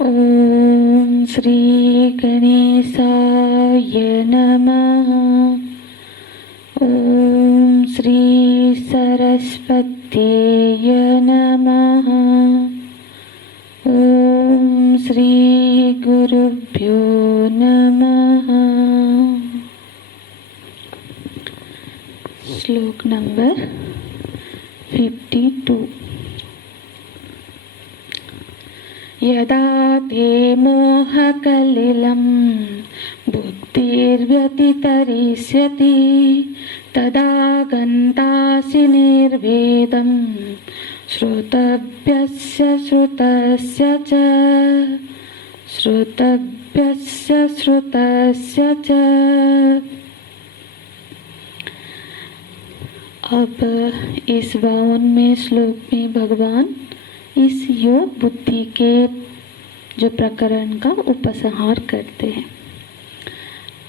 ओम श्री गणेशाय नमः। ओम श्री सरस्वत्यै नमः। ओम श्री गुरुभ्यो नमः। श्लोक नंबर 52। यदा ते मोहकलिलं बुद्धिर्व्यतितरिष्यति तदा गन्तासि निर्वेदं श्रोतव्यस्य श्रुतस्य च श्रोतव्यस्य श्रुतस्य च। अब इस 52वें श्लोक में भगवान इस योग बुद्धि के जो प्रकरण का उपसंहार करते हैं।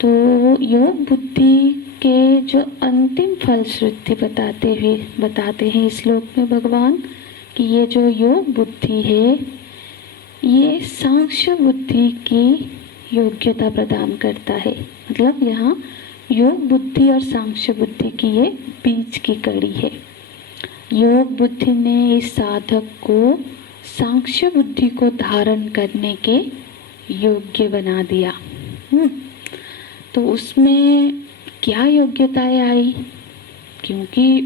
तो योग बुद्धि के जो अंतिम फलश्रुति बताते हैं इस श्लोक में भगवान कि ये जो योग बुद्धि है ये सांख्य बुद्धि की योग्यता प्रदान करता है। मतलब यहाँ योग बुद्धि और सांख्य बुद्धि की ये बीच की कड़ी है। योग बुद्धि ने इस साधक को सांख्य बुद्धि को धारण करने के योग्य बना दिया। तो उसमें क्या योग्यताएं आई? क्योंकि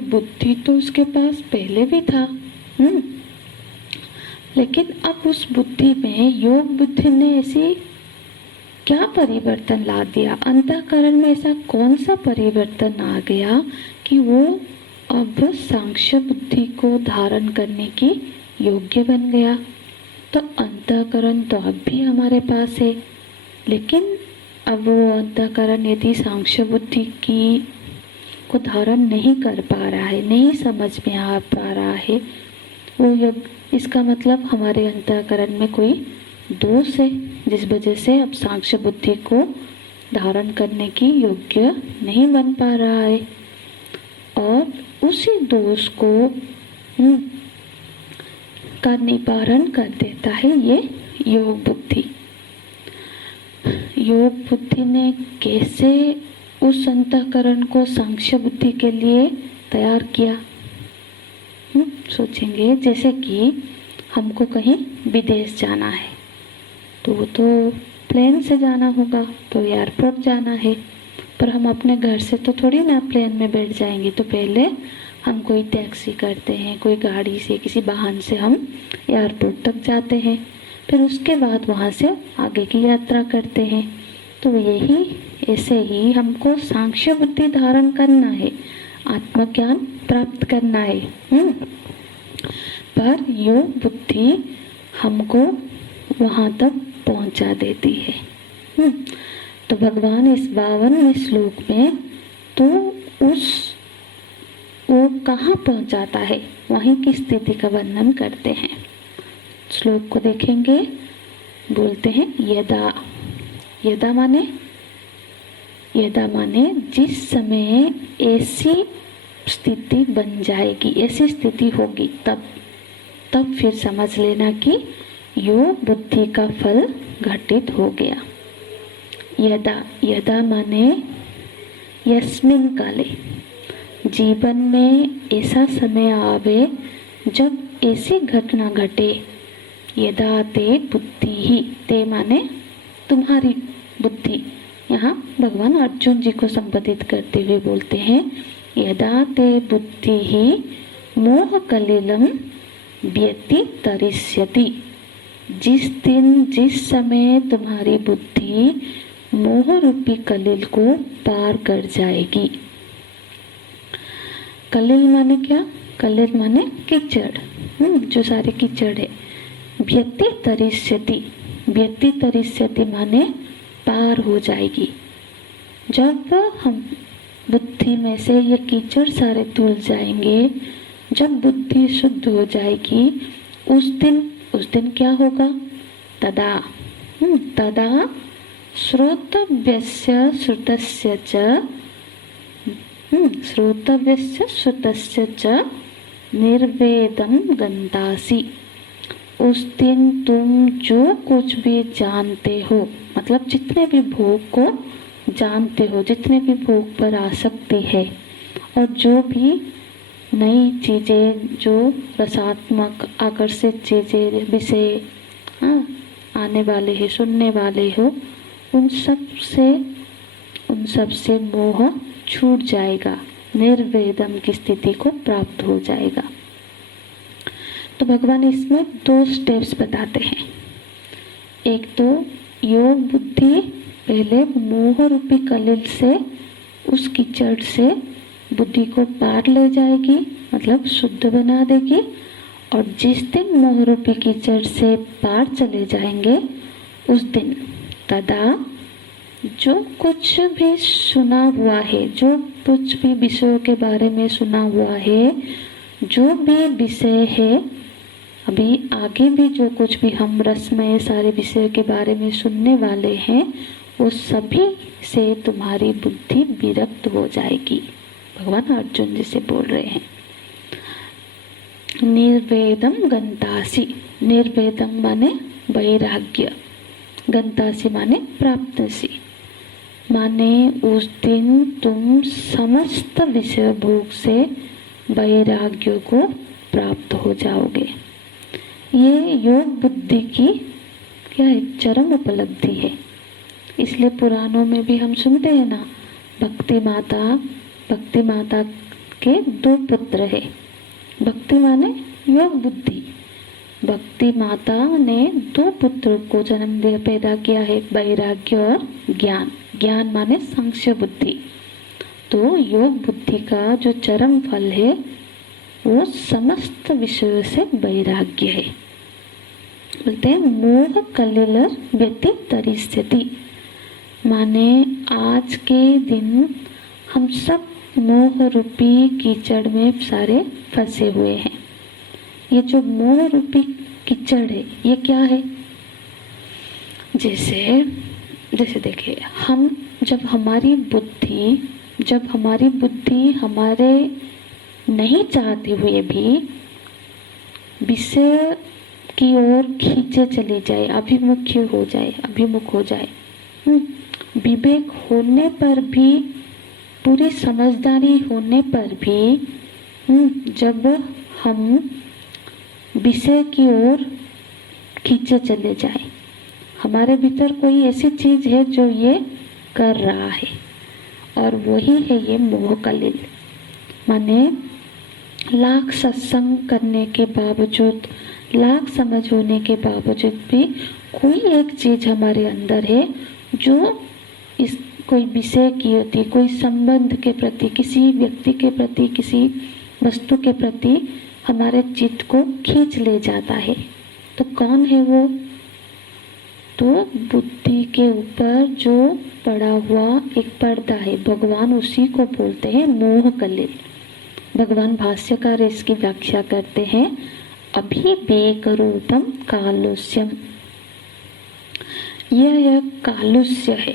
बुद्धि तो उसके पास पहले भी था। लेकिन अब उस बुद्धि में योग बुद्धि ने ऐसी क्या परिवर्तन ला दिया? अंतःकरण में ऐसा कौन सा परिवर्तन आ गया कि वो अब सांख्य बुद्धि को धारण करने की योग्य बन गया? तो अंतःकरण तो अब भी हमारे पास है, लेकिन अब वो अंतःकरण यदि सांख्य बुद्धि की को धारण नहीं कर पा रहा है, नहीं समझ में आ पा रहा है वो योग, इसका मतलब हमारे अंतःकरण में कोई दोष है जिस वजह से अब सांख्य बुद्धि को धारण करने की योग्य नहीं बन पा रहा है। और उसी दोष को का निवारण कर देता है ये योग बुद्धि। योग बुद्धि ने कैसे उस अंतःकरण को सांख्य बुद्धि के लिए तैयार किया? सोचेंगे जैसे कि हमको कहीं विदेश जाना है तो वो तो प्लेन से जाना होगा, तो एयरपोर्ट जाना है, पर हम अपने घर से तो थोड़ी ना प्लेन में बैठ जाएंगे। तो पहले हम कोई टैक्सी करते हैं, कोई गाड़ी से, किसी वाहन से हम एयरपोर्ट तक जाते हैं, फिर उसके बाद वहाँ से आगे की यात्रा करते हैं। तो यही ऐसे ही हमको सांख्य बुद्धि धारण करना है, आत्मज्ञान प्राप्त करना है। पर योग बुद्धि हमको वहाँ तक पहुँचा देती है। तो भगवान इस 52वें श्लोक में तो वो कहाँ पहुँचाता है, वहीं की स्थिति का वर्णन करते हैं। श्लोक को देखेंगे, बोलते हैं यदा। यदा माने जिस समय ऐसी स्थिति बन जाएगी, ऐसी स्थिति होगी, तब फिर समझ लेना कि योग बुद्धि का फल घटित हो गया। यदा माने यस्मिन काले, जीवन में ऐसा समय आवे जब ऐसी घटना घटे। यदा ते बुद्धि ही, ते माने तुम्हारी बुद्धि। यहाँ भगवान अर्जुन जी को संबोधित करते हुए बोलते हैं यदा ते बुद्धि ही मोह कलिलम व्यतितरिष्यति। जिस दिन, जिस समय तुम्हारी बुद्धि मोह रूपी कलिल को पार कर जाएगी। कलिल माने क्या? कलिल माने कीचड़, जो सारे कीचड़ है। व्यतितरिष्यति माने पार हो जाएगी। जब हम बुद्धि में से ये कीचड़ सारे धुल जाएंगे, जब बुद्धि शुद्ध हो जाएगी, उस दिन क्या होगा? तदा श्रोतव्यस्य श्रुतस्य च निर्वेदं गन्तासि। उस दिन तुम जो कुछ भी जानते हो, मतलब जितने भी भोग को जानते हो, जितने भी भोग पर आसक्ति है, और जो भी नई चीज़ें, जो रसात्मक आकर्षित चीज़ें, विषय आने वाले हैं, सुनने वाले हो, उन सब से मोह छूट जाएगा, निर्वेदम की स्थिति को प्राप्त हो जाएगा। तो भगवान इसमें 2 स्टेप्स बताते हैं। एक तो योग बुद्धि पहले मोह रूपी कलिल से, उस कीचड़ से बुद्धि को पार ले जाएगी, मतलब शुद्ध बना देगी। और जिस दिन मोह रूपी कीचड़ से पार चले जाएंगे, उस दिन तदा जो कुछ भी सुना हुआ है, जो कुछ भी विषयों के बारे में सुना हुआ है, जो भी विषय है, अभी आगे भी जो कुछ भी हम रसमय सारे विषयों के बारे में सुनने वाले हैं, वो सभी से तुम्हारी बुद्धि विरक्त हो जाएगी। भगवान अर्जुन जी से बोल रहे हैं। निर्वेदम गंतासी, निर्वेदम माने वैराग्य, गंतासी माने प्राप्तसी, माने उस दिन तुम समस्त विषय भोग से वैराग्य को प्राप्त हो जाओगे। ये योग बुद्धि की क्या है, चरम उपलब्धि है। इसलिए पुराणों में भी हम सुनते हैं ना, भक्ति माता के 2 पुत्र है। भक्ति माने योग बुद्धि, भक्ति माता ने 2 पुत्रों को जन्म दिया, पैदा किया है, वैराग्य और ज्ञान। ज्ञान माने सांख्य बुद्धि। तो योग बुद्धि का जो चरम फल है, वो समस्त विषयों से वैराग्य है। बोलते हैं मोह कलिल व्यतितरिष्यति, माने आज के दिन हम सब मोह रूपी कीचड़ में सारे फंसे हुए हैं। ये जो मोह रूपी कीचड़ है, ये क्या है? जैसे देखिए, हम जब हमारी बुद्धि हमारे नहीं चाहते हुए भी विषय की ओर खींचे चली जाए, अभिमुख हो जाए, विवेक होने पर भी, पूरी समझदारी होने पर भी, जब हम विषय की ओर खींचे चले जाए, हमारे भीतर कोई ऐसी चीज है जो ये कर रहा है, और वही है ये मोह कलिल। माने लाख सत्संग करने के बावजूद, लाख समझ होने के बावजूद भी कोई एक चीज हमारे अंदर है जो इस कोई विषय की होती, कोई संबंध के प्रति, किसी व्यक्ति के प्रति, किसी वस्तु के प्रति हमारे चित्त को खींच ले जाता है। तो कौन है वो? तो बुद्धि के ऊपर जो पड़ा हुआ एक पर्दा है, भगवान उसी को बोलते हैं मोह कलिल। भगवान भाष्यकार इसकी व्याख्या करते हैं, अभिवेक रूपम कालुष्यम। यह कालुष्य है,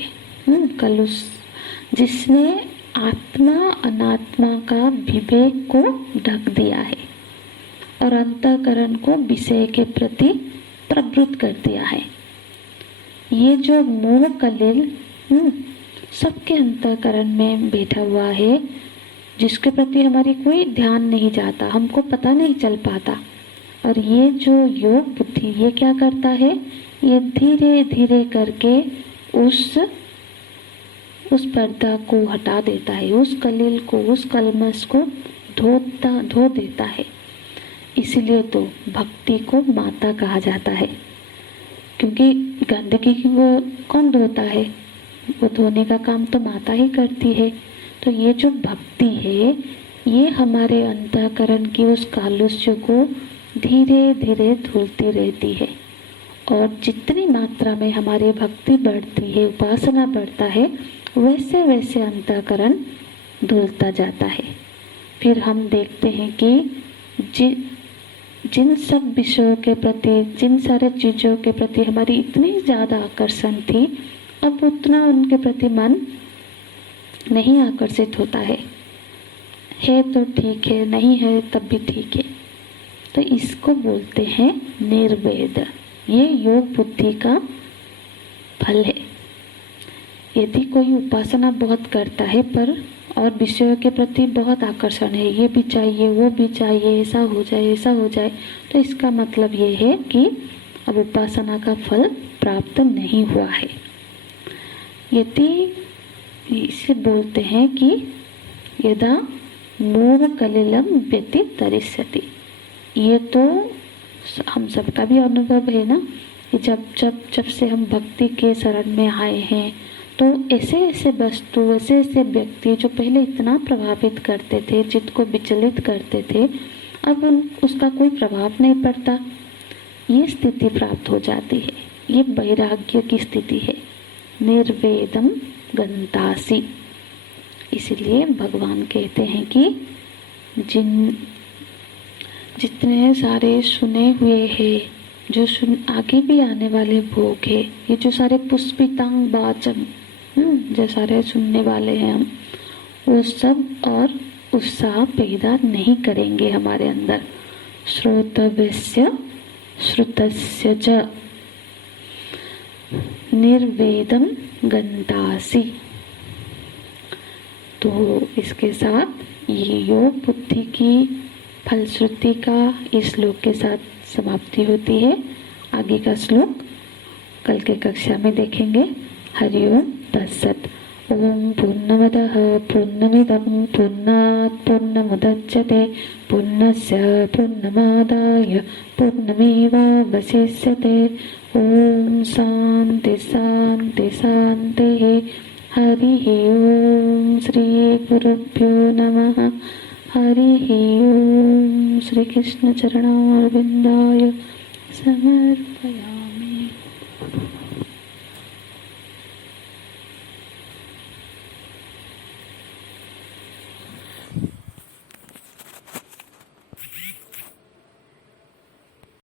जिसने आत्मा अनात्मा का विवेक को ढक दिया है और अंतःकरण को विषय के प्रति प्रवृत्त कर दिया है। ये जो मोह कलिल सबके अंतःकरण में बैठा हुआ है, जिसके प्रति हमारी कोई ध्यान नहीं जाता, हमको पता नहीं चल पाता। और ये जो योग बुद्धि, ये क्या करता है? ये धीरे धीरे करके उस पर्दा को हटा देता है, उस कलिल को, उस कलमश को धो देता है। इसलिए तो भक्ति को माता कहा जाता है, क्योंकि गंदगी को कौन धोता है? वो धोने का काम तो माता ही करती है। तो ये जो भक्ति है, ये हमारे अंतःकरण की उस कालुष्य को धीरे धीरे धुलती रहती है। और जितनी मात्रा में हमारी भक्ति बढ़ती है, उपासना बढ़ता है, वैसे वैसे अंतःकरण धुलता जाता है। फिर हम देखते हैं कि जिन सब विषयों के प्रति, जिन सारे चीज़ों के प्रति हमारी इतनी ज़्यादा आकर्षण थी, अब उतना उनके प्रति मन नहीं आकर्षित होता है तो ठीक है, नहीं है तब भी ठीक है। तो इसको बोलते हैं निर्वेद। ये योग बुद्धि का फल है। यदि कोई उपासना बहुत करता है पर और विषयों के प्रति बहुत आकर्षण है, ये भी चाहिए वो भी चाहिए, ऐसा हो जाए ऐसा हो जाए, तो इसका मतलब ये है कि अब उपासना का फल प्राप्त नहीं हुआ है। यदि इसे बोलते हैं कि यदा मोह कलिलम व्यतितरिष्यति, ये तो हम सबका भी अनुभव है ना कि जब से हम भक्ति के शरण में आए हैं तो ऐसे ऐसे वस्तु, ऐसे ऐसे व्यक्ति जो पहले इतना प्रभावित करते थे, चित्त को विचलित करते थे, अब उसका कोई प्रभाव नहीं पड़ता। ये स्थिति प्राप्त हो जाती है। ये वैराग्य की स्थिति है। निर्वेदम गंतासी। इसलिए भगवान कहते हैं कि जितने सारे सुने हुए हैं, जो आगे भी आने वाले भोग है, ये जो सारे पुष्पितांग वाचन, जो सारे सुनने वाले हैं हम, वो सब और उत्साह पैदा नहीं करेंगे हमारे अंदर। श्रोतव्यस्य श्रुतस्य च निर्वेदम गंतासी। तो इसके साथ ये योग बुद्धि की फलश्रुति का इस श्लोक के साथ समाप्ति होती है। आगे का श्लोक कल के कक्षा में देखेंगे। हरि ओम तत्सत। ओम पूर्णमदः पूर्णमिदं पूर्णात् पूर्णमुदच्यते पूर्णस्य पूर्णमादाय पूर्णमेवावशिष्यते। ओम शांति शांति शांतिः। हरिः ओम श्री गुरुभ्यो नमः। हरिः ओम। श्री कृष्ण चरणारविन्दाय समर्पयामि।